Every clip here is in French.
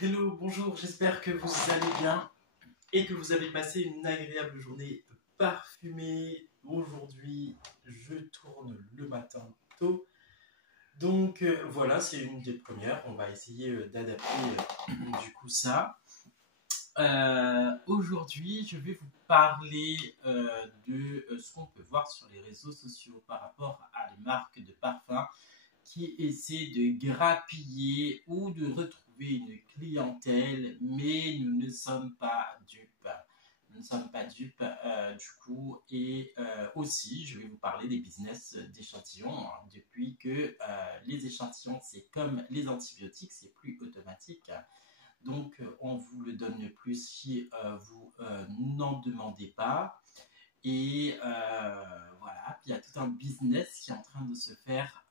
Hello, bonjour, j'espère que vous allez bien et que vous avez passé une agréable journée parfumée. Aujourd'hui, je tourne le matin tôt. Donc voilà, c'est une des premières. On va essayer d'adapter du coup ça. Aujourd'hui, je vais vous parler de ce qu'on peut voir sur les réseaux sociaux par rapport à les marques de parfums qui essaient de grappiller ou de retrouver une clientèle, mais nous ne sommes pas dupes. Nous ne sommes pas dupes du coup. Et aussi, je vais vous parler des business d'échantillons, hein, depuis que les échantillons, c'est comme les antibiotiques, c'est plus automatique. Donc, on vous le donne plus si vous n'en demandez pas. Et voilà, puis il y a tout un business qui est en train de se faire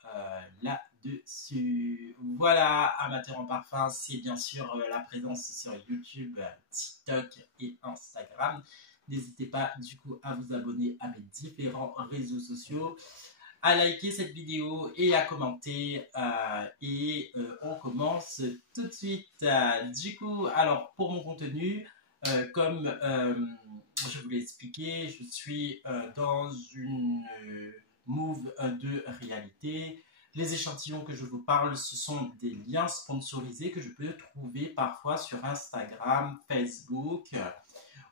là-dessus. Voilà, amateurs en parfum, c'est bien sûr la présence sur YouTube, TikTok et Instagram. N'hésitez pas du coup à vous abonner à mes différents réseaux sociaux, à liker cette vidéo et à commenter. On commence tout de suite. Du coup, alors pour mon contenu, comme je vous l'ai expliqué, je suis dans une move de réalité. Les échantillons que je vous parle, ce sont des liens sponsorisés que je peux trouver parfois sur Instagram, Facebook,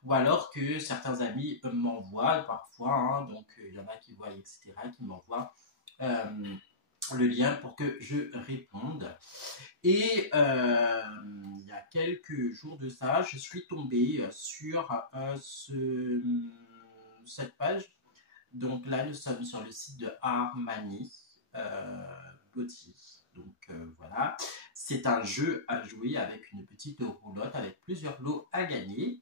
ou alors que certains amis m'envoient parfois, hein, donc il y en a qui voient, etc., qui m'envoient le lien pour que je réponde. Et il y a quelques jours de ça, je suis tombé sur cette page. Donc là, nous sommes sur le site de Armani Gauthier. Donc voilà, c'est un jeu à jouer avec une petite roulotte, avec plusieurs lots à gagner.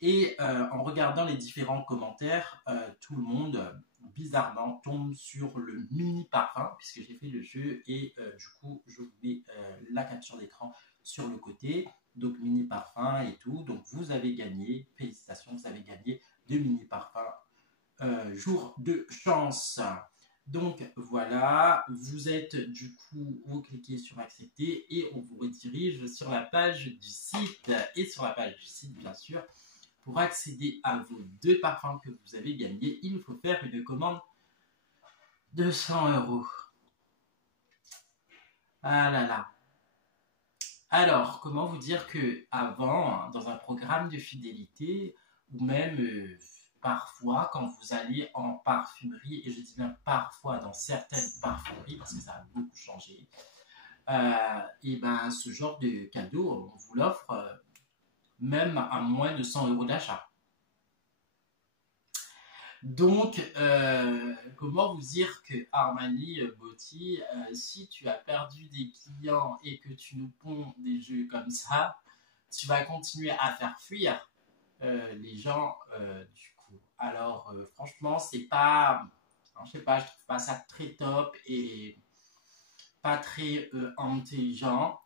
Et en regardant les différents commentaires, tout le monde bizarrement tombe sur le mini parfum, puisque j'ai fait le jeu et du coup je vous mets la capture d'écran sur le côté. Donc mini parfum et tout. Donc vous avez gagné, félicitations, vous avez gagné 2 mini parfums jour de chance. Donc voilà, vous êtes du coup, vous cliquez sur accepter et on vous redirige sur la page du site. Et sur la page du site, bien sûr, pour accéder à vos 2 parfums que vous avez gagnés, il faut faire une commande de 100 €. Ah là là. Alors, comment vous dire que avant, dans un programme de fidélité, ou même parfois quand vous allez en parfumerie, et je dis bien parfois dans certaines parfumeries, parce que ça a beaucoup changé, et ben ce genre de cadeau, on vous l'offre même à moins de 100 € d'achat. Donc, comment vous dire que Armani Gauthier, si tu as perdu des clients et que tu nous ponds des jeux comme ça, tu vas continuer à faire fuir les gens du coup. Alors, franchement, c'est pas, je sais pas, je trouve pas ça très top et pas très intelligent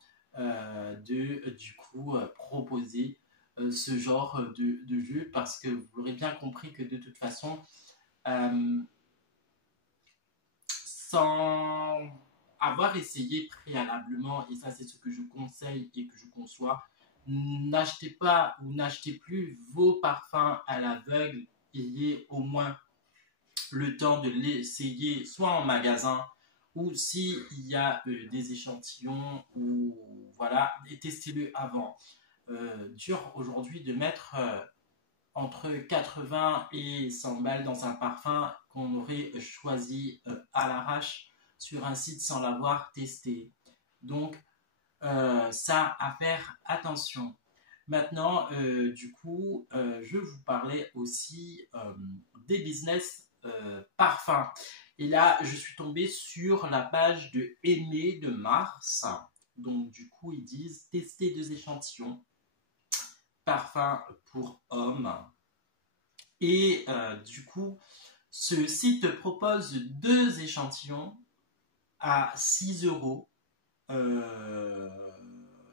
du coup proposer ce genre de jeu, parce que vous l'aurez bien compris que de toute façon, sans avoir essayé préalablement, et ça c'est ce que je conseille et que je conçois, n'achetez pas ou n'achetez plus vos parfums à l'aveugle. Ayez au moins le temps de l'essayer soit en magasin, ou s'il y a des échantillons, ou voilà, et testez-le avant. Dur aujourd'hui de mettre entre 80 et 100 balles dans un parfum qu'on aurait choisi à l'arrache sur un site sans l'avoir testé. Donc, ça à faire attention. Maintenant, du coup, je vous parlais aussi des business parfums. Et là, je suis tombé sur la page de Aimé de Mars. Donc, du coup, ils disent tester 2 échantillons parfums pour hommes. Et du coup, ce site propose 2 échantillons à 6 €.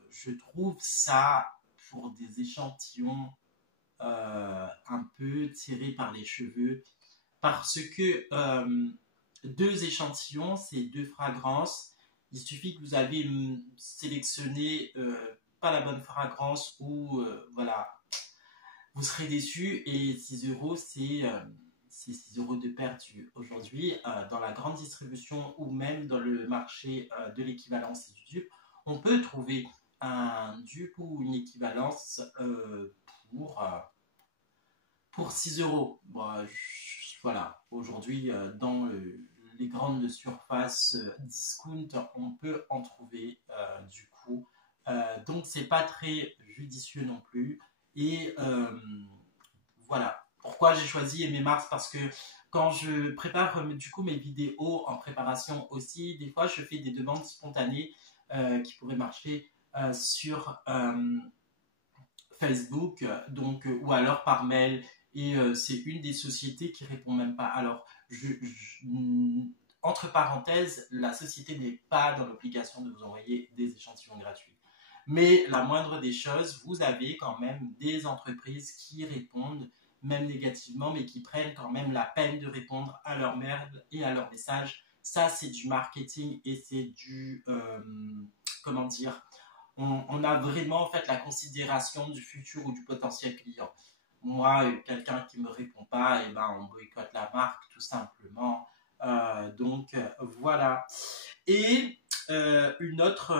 Je trouve ça, pour des échantillons un peu tirés par les cheveux, parce que 2 échantillons, c'est 2 fragrances. Il suffit que vous avez sélectionné pas la bonne fragrance ou voilà, vous serez déçus. Et 6 euros, c'est 6 euros de perdu. Aujourd'hui, dans la grande distribution ou même dans le marché de l'équivalence et du dupe, on peut trouver un dupe ou une équivalence pour, euh, pour 6 euros. Bon, voilà, aujourd'hui, dans les grandes surfaces discount, on peut en trouver du coup. Donc, c'est pas très judicieux non plus. Et voilà. Pourquoi j'ai choisi Aimé Mars? Parce que quand je prépare du coup mes vidéos en préparation aussi, des fois je fais des demandes spontanées qui pourraient marcher sur Facebook, donc, ou alors par mail. Et c'est une des sociétés qui répond même pas. Alors, entre parenthèses, la société n'est pas dans l'obligation de vous envoyer des échantillons gratuits. Mais la moindre des choses, vous avez quand même des entreprises qui répondent, même négativement, mais qui prennent quand même la peine de répondre à leurs mails et à leurs messages. Ça, c'est du marketing et c'est du, comment dire, on a vraiment en fait la considération du futur ou du potentiel client. Moi, quelqu'un qui me répond pas, et ben on boycotte la marque tout simplement. Donc voilà. Et une autre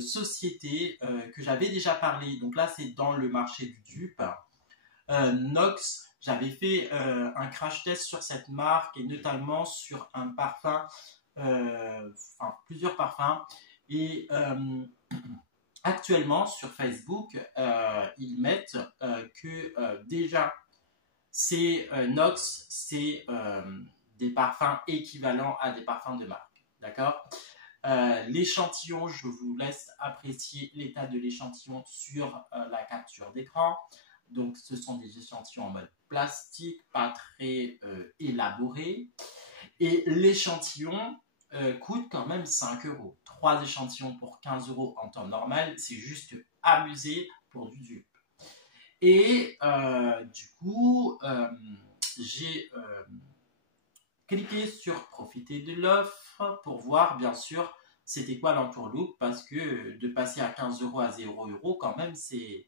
société que j'avais déjà parlé, donc là c'est dans le marché du dupe, Nox. J'avais fait un crash test sur cette marque et notamment sur un parfum, enfin plusieurs parfums. Et actuellement sur Facebook, ils mettent que déjà ces Nox, c'est des parfums équivalents à des parfums de marque. D'accord? L'échantillon, je vous laisse apprécier l'état de l'échantillon sur la capture d'écran. Donc, ce sont des échantillons en mode plastique, pas très élaborés. Et l'échantillon coûte quand même 5 euros. 3 échantillons pour 15 euros en temps normal, c'est juste abusé pour du dupe. Et du coup, j'ai cliqué sur profiter de l'offre pour voir bien sûr c'était quoi l'entourloupe, parce que de passer à 15 euros à 0 euros quand même c'est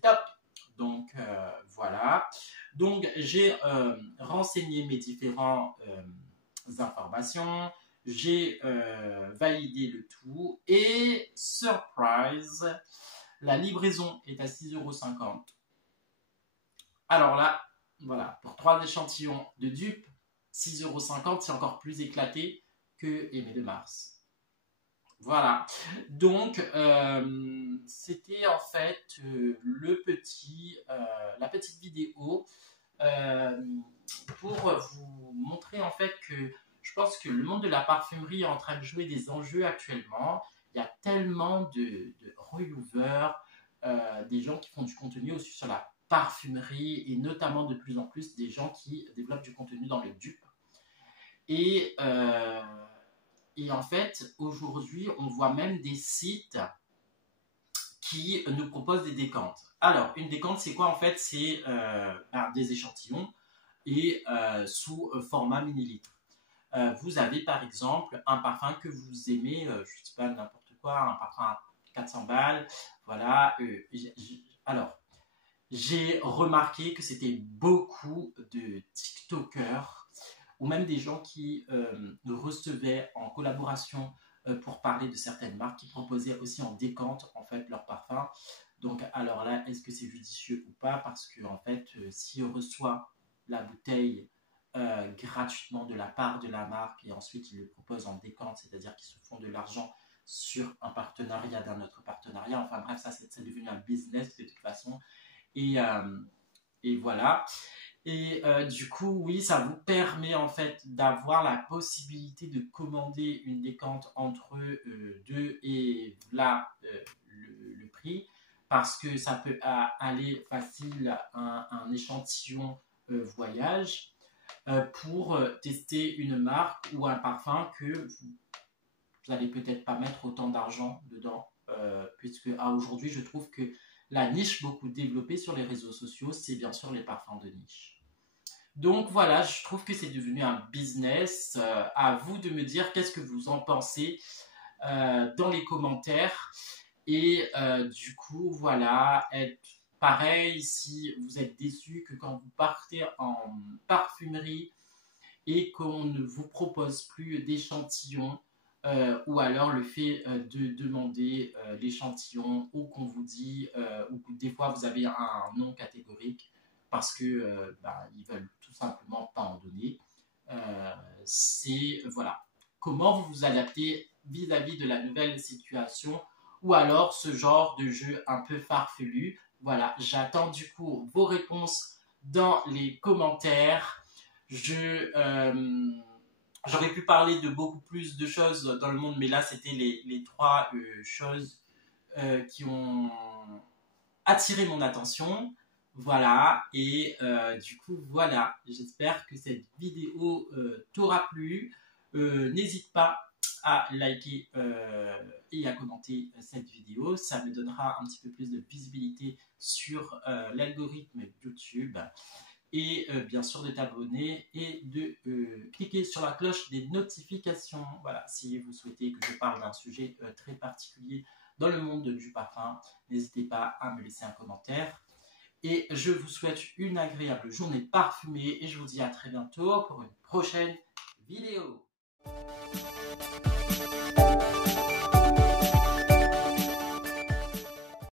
top. Donc voilà. Donc j'ai renseigné mes différentes informations, j'ai validé le tout et surprise, la livraison est à 6,50 €. Alors là, voilà, pour 3 échantillons de dupes, 6,50 €, c'est encore plus éclaté que Aimé de Mars. Voilà, donc c'était en fait la petite vidéo pour vous montrer en fait que je pense que le monde de la parfumerie est en train de jouer des enjeux actuellement. Il y a tellement de reviewers, des gens qui font du contenu aussi sur la parfumerie et notamment de plus en plus des gens qui développent du contenu dans le dupe. Et en fait, aujourd'hui, on voit même des sites qui nous proposent des décantes. Alors, une décante, c'est quoi en fait? C'est des échantillons et sous format millilitre. Vous avez par exemple un parfum que vous aimez, je ne sais pas, n'importe quoi, un parfum à 400 balles. Voilà. Alors, j'ai remarqué que c'était beaucoup de TikTokers ou même des gens qui recevaient en collaboration pour parler de certaines marques, qui proposaient aussi en décante en fait leur parfum. Donc alors là, est-ce que c'est judicieux ou pas? Parce que en fait, si on reçoit la bouteille gratuitement de la part de la marque et ensuite ils le proposent en décante, c'est-à-dire qu'ils se font de l'argent sur un partenariat d'un autre partenariat. Enfin bref, ça c'est devenu un business de toute façon. Et voilà. Et du coup, oui, ça vous permet en fait d'avoir la possibilité de commander une décante entre 2 et là le prix, parce que ça peut aller facile un échantillon voyage pour tester une marque ou un parfum que vous n'allez peut-être pas mettre autant d'argent dedans, puisque aujourd'hui, je trouve que la niche beaucoup développée sur les réseaux sociaux, c'est bien sûr les parfums de niche. Donc voilà, je trouve que c'est devenu un business. À vous de me dire qu'est-ce que vous en pensez. dans les commentaires. Et du coup, voilà, pareil, si vous êtes déçu que quand vous partez en parfumerie et qu'on ne vous propose plus d'échantillons, ou alors le fait de demander l'échantillon ou qu'on vous dit, ou que des fois vous avez un non catégorique parce que ils veulent tout simplement pas en donner. C'est voilà, comment vous vous adaptez vis-à-vis de la nouvelle situation ou alors ce genre de jeu un peu farfelu. Voilà, j'attends du coup vos réponses dans les commentaires. J'aurais pu parler de beaucoup plus de choses dans le monde, mais là, c'était les trois choses qui ont attiré mon attention. Voilà, et du coup, voilà, j'espère que cette vidéo t'aura plu. N'hésite pas à liker et à commenter cette vidéo. Ça me donnera un petit peu plus de visibilité sur l'algorithme YouTube. Et bien sûr de t'abonner et de cliquer sur la cloche des notifications. Voilà, si vous souhaitez que je parle d'un sujet très particulier dans le monde du parfum, n'hésitez pas à me laisser un commentaire. Et je vous souhaite une agréable journée parfumée et je vous dis à très bientôt pour une prochaine vidéo.